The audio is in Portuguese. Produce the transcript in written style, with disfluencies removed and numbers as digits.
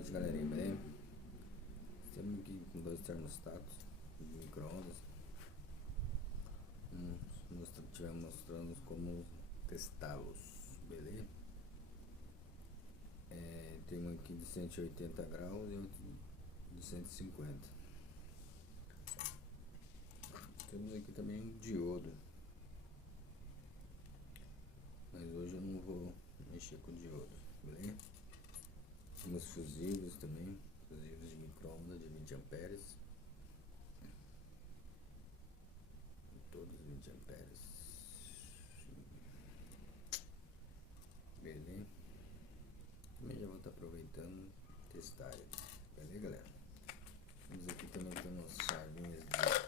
noite, galerinha, bem? Estamos aqui com dois termostatos de micro-ondas. Estivemos mostrando como testá-los, beleza? Tem um aqui de 180 graus e outro de 150. Temos aqui também um diodo, mas hoje eu não vou mexer com o diodo, beleza? Temos fusíveis também, fusíveis de micro-ondas de 20 amperes, todos 20 amperes, beleza? Também já vou estar aproveitando testar ele, beleza, galera? Temos aqui também umas chavinhas de